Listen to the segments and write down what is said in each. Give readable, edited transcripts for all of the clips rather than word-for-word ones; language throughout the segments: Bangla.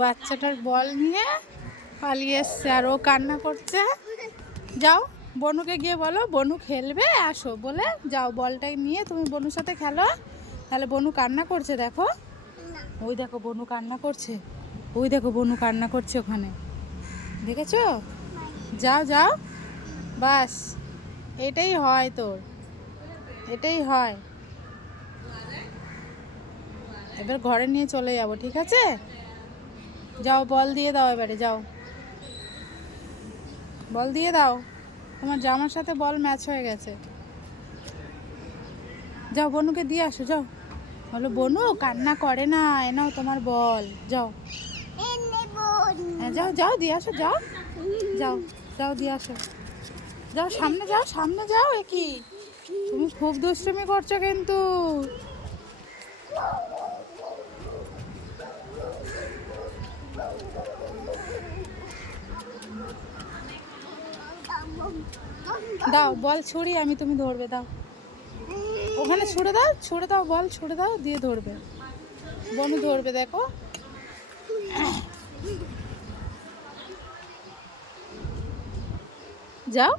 বাচ্চাটার বল নিয়ে পালিয়ে এসছে আর ও কান্না করছে। যাও বনুকে গিয়ে বলো বনু খেলবে, আসো বলে যাও, বলটা নিয়ে তুমি বনুর সাথে খেলো। তাহলে বনু কান্না করছে, দেখো ওই দেখো বনু কান্না করছে, ওই দেখো বনু কান্না করছে ওখানে, দেখেছো? যাও যাও, বাস এটাই হয় তোর, এটাই হয়। এবার ঘরে নিয়ে চলে যাব, ঠিক আছে? যাও বল দিয়ে দাও, এবারে যাও বল দিয়ে দাও, তোমার জামার সাথে বল ম্যাচ হয়ে গেছে। যাও বনুকে দিয়ে আসো, যাও। বলো বনু কান্না করে না, এ নাও তোমার বল, যাও। হ্যাঁ যাও যাও দিয়ে আসো, যাও যাও যাও দিয়ে আসো, যাও সামনে যাও, সামনে যাও। এ কি তুমি খুব দুষ্টুমি করছো কিন্তু। দাও বল ছুড়ি আমি, তুমি ধরবে, দাও ওখানে ছুড়ে দাও, ছুড়ে দাও বল, ছুড়ে দাও দিয়ে ধরবে, বনু ধরবে, দেখো। যাও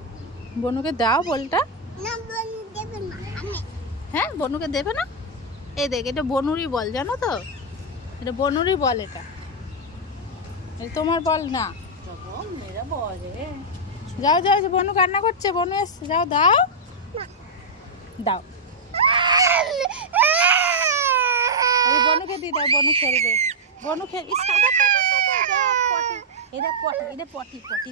বনুকে দাও বলটা। হ্যাঁ বনুকে দেবে না? এই দেখ এটা বনুরই বল, জানো তো, এটা বনুরই বল, এটা তোমার বল না। মেরা বল রে। যাও যাও, বনু কান্না করছে, বনু এসছে, যাও দাও দাও, বনুকে দিয়ে দাও, বনু খেলবে, বনু খেল। এটা পটি, এটা পটি, এটা পটি পটি।